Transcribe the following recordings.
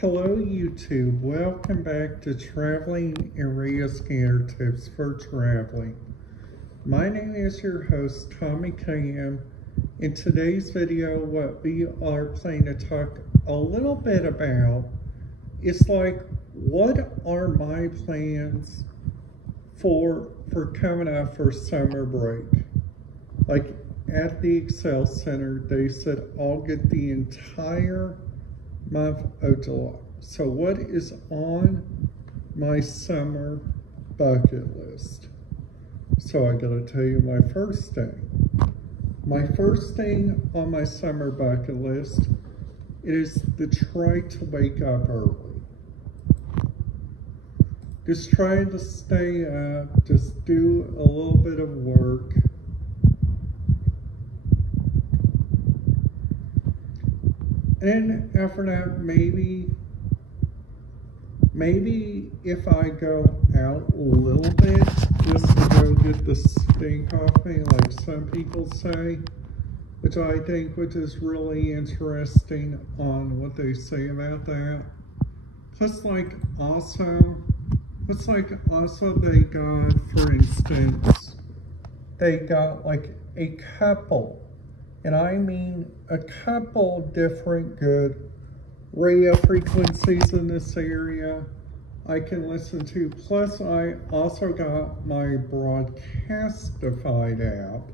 Hello YouTube, welcome back to Traveling and Radio Scanner Tips for Traveling. My name is your host Tommy KM. In today's video, what we are planning to talk a little bit about is what are my plans for coming up for summer break. At the Excel Center, they said I'll get the entire month of July. So what is on my summer bucket list? So I gotta tell you my first thing. My first thing on my summer bucket list is to try to wake up early. Just try to stay up, just do a little bit of work. And after that, maybe if I go out a little bit, just to go get the stink off me, like some people say, which is really interesting on what they say about that. Plus, also they got, for instance, they got like a couple. And I mean a couple different good radio frequencies in this area I can listen to. Plus, I also got my Broadcastified app,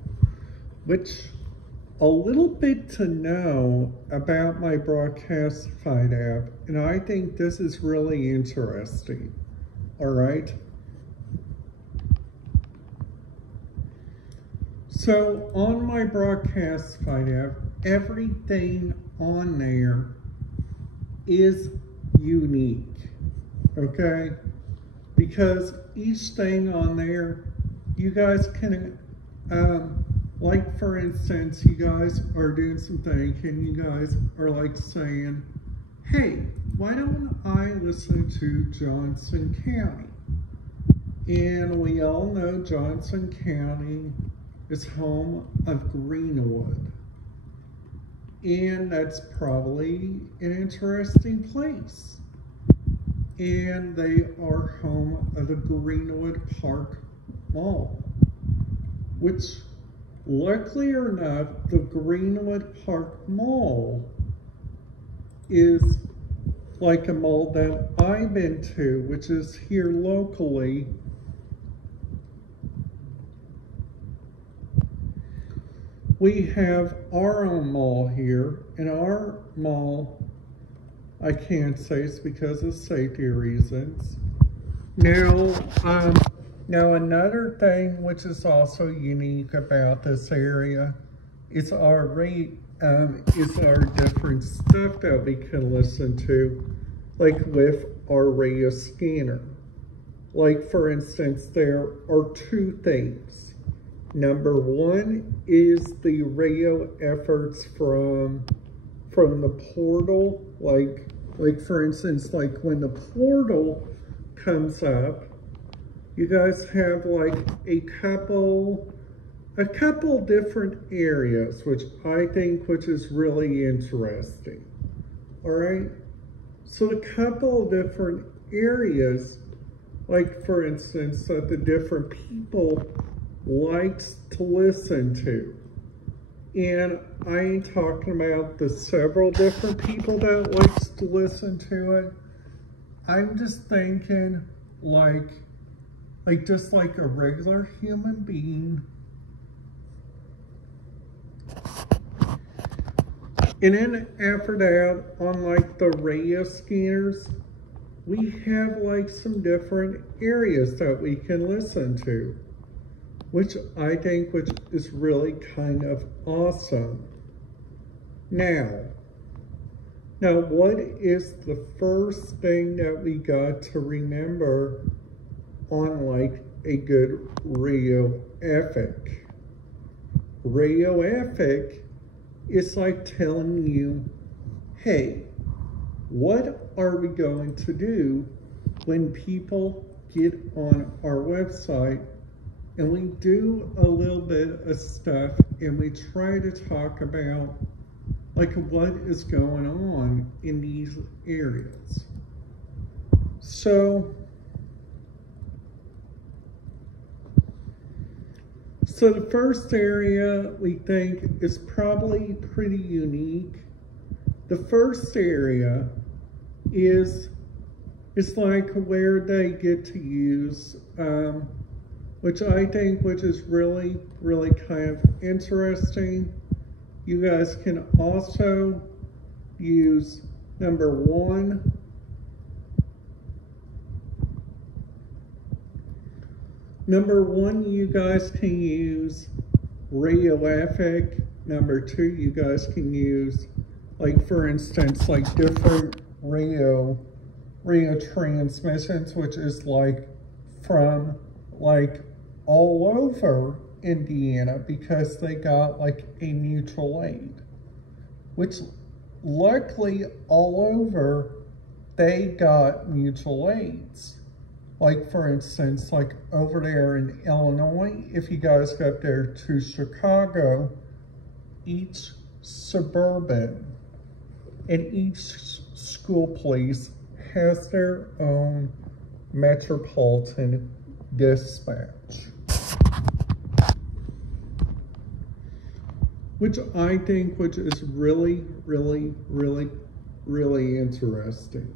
which a little bit to know about my Broadcastified app, and I think this is really interesting. All right. So on my Broadcastified app, everything on there is unique, okay? Because each thing on there, you guys can, like for instance, you guys are doing some thinking, you guys are like saying, hey, why don't I listen to Johnson County? And we all know Johnson County is home of Greenwood, and that's probably an interesting place. And they are home of the Greenwood Park Mall, which, luckily enough, the Greenwood Park Mall is like a mall that I've been to, which is here locally. We have our own mall here, and our mall, I can't say it's because of safety reasons. Now another thing which is also unique about this area is our different stuff that we can listen to, like with our radio scanner. Like for instance, there are two things. Number one is the radio efforts from the portal, like for instance, like when the portal comes up, you guys have like a couple different areas, which is really interesting. All right, so a couple different areas, like for instance, that the different people likes to listen to. And I ain't talking about the several different people that likes to listen to it. I'm just thinking just like a regular human being. And then after that, on like the radio scanners, we have like some different areas that we can listen to, which is really kind of awesome. Now, what is the first thing that we got to remember on like a good radio ethic? Radio ethic is like telling you, hey, what are we going to do when people get on our website and we do a little bit of stuff and we try to talk about like what is going on in these areas. So the first area we think is probably pretty unique. The first area is like where they get to use, which I think, which is really, really kind of interesting. You guys can also use number 1. Number 1, you guys can use radioactive. Number 2, you guys can use, like for instance, like different radio transmissions, which is like from like all over Indiana, because they got like a mutual aid, which luckily all over they got mutual aids. Like for instance, like over there in Illinois, if you guys go up there to Chicago, each suburban and each school police has their own metropolitan dispatch, which I think, which is really, really, really, really interesting.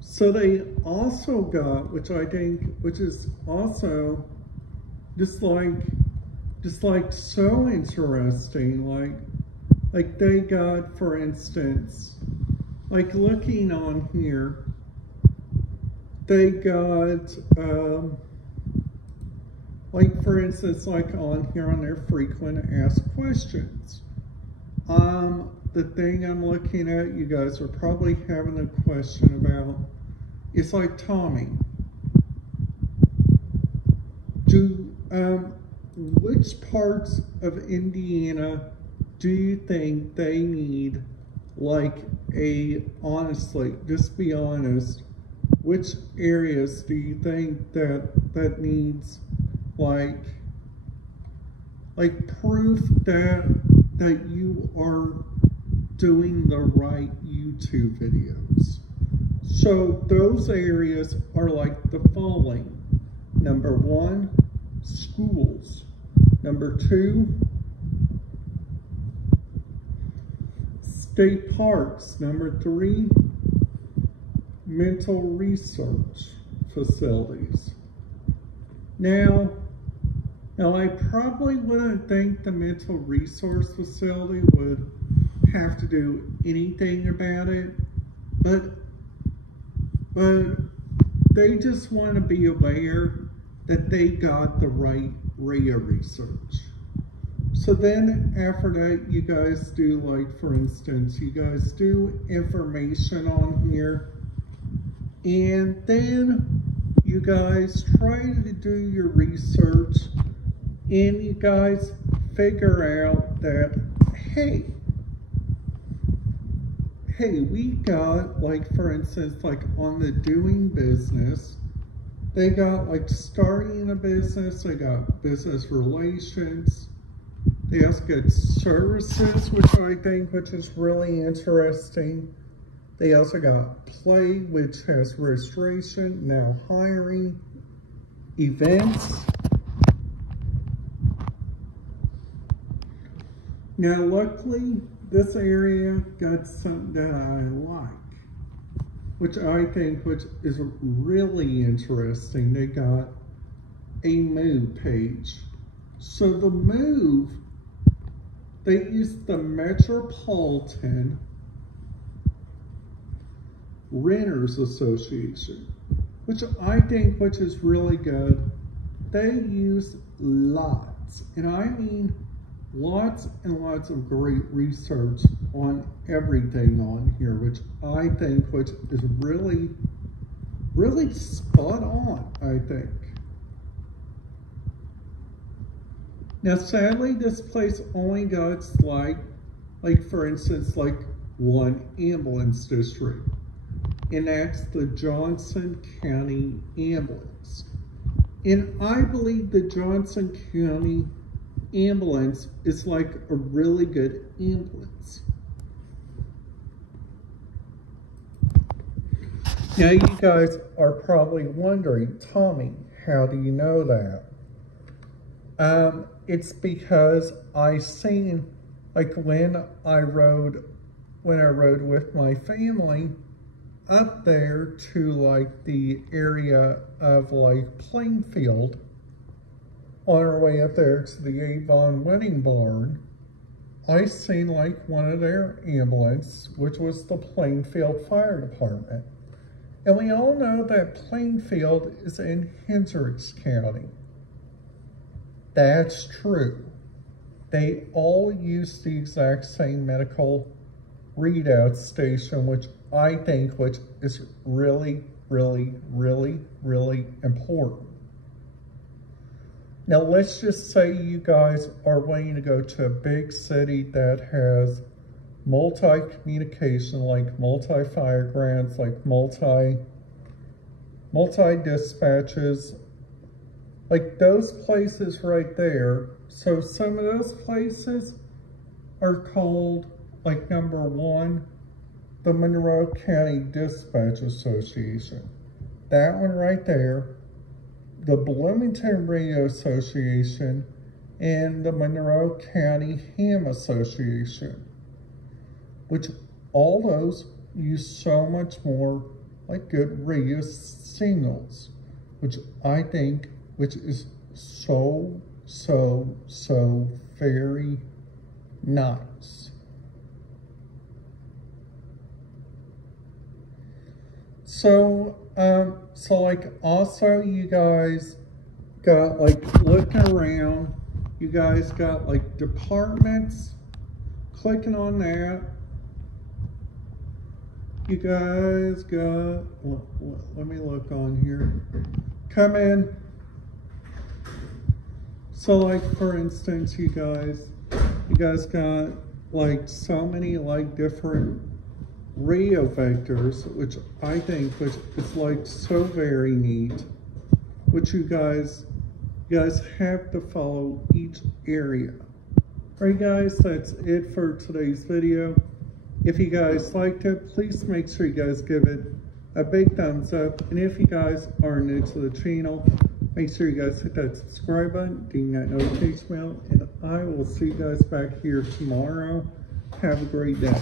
So they also got, which I think, which is also just like so interesting, like they got, for instance, like looking on here, they got, like for instance, like on here on their frequent asked questions. The thing I'm looking at, you guys are probably having a question about, it's like, Tommy, which parts of Indiana do you think they need, like honestly, just be honest, which areas do you think that needs like proof that you are doing the right YouTube videos? So those areas are like the following. Number 1, schools. Number 2, state parks. Number 3, mental research facilities. Now I probably wouldn't think the mental resource facility would have to do anything about it, but they just want to be aware that they got the right radio research. So then after that, you guys do, like for instance, you guys do information on here, and then you guys try to do your research, and you guys figure out that, hey, we got, like for instance, like on the doing business, they got like starting a business, they got business relations, they also get services, which I think, which is really interesting. They also got play, which has registration, now hiring, events. Now luckily, this area got something that I like, which I think, which is really interesting. They got a move page. So the move, they used the Metropolitan Renters Association, which I think, which is really good. They use lots, and I mean lots and lots of great research on everything on here, which I think, which is really, really spot on, I think. Now, sadly, this place only got like for instance, like one ambulance district, and that's the Johnson County Ambulance. And I believe the Johnson County Ambulance is like a really good ambulance. Now you guys are probably wondering, Tommy, how do you know that? It's because I seen, like when I rode with my family up there to like the area of like Plainfield, on our way up there to the Avon Wedding Barn, I seen like one of their ambulance, which was the Plainfield Fire Department. And we all know that Plainfield is in Hendricks County. That's true. They all use the exact same medical readout station, which I think is really, really, really, really important. Now, let's just say you guys are wanting to go to a big city that has multi-communication, like multi-fire grants, like multi-dispatches, like those places right there. So some of those places are called, like number one, the Monroe County Dispatch Association. That one right there, the Bloomington Radio Association, and the Monroe County Ham Association, which all those use so much more like good radio signals, which I think, which is so very nice. So like also you guys got like looking around, you guys got like departments, clicking on that. You guys got, let me look on here. Come in. So like for instance, you guys got like so many like different radio vectors, which I think is like so very neat, which you guys have to follow each area. Alright guys, that's it for today's video. If you guys liked it, please make sure you guys give it a big thumbs up. And if you guys are new to the channel, make sure you guys hit that subscribe button, ding that notification bell, and I will see you guys back here tomorrow. Have a great day.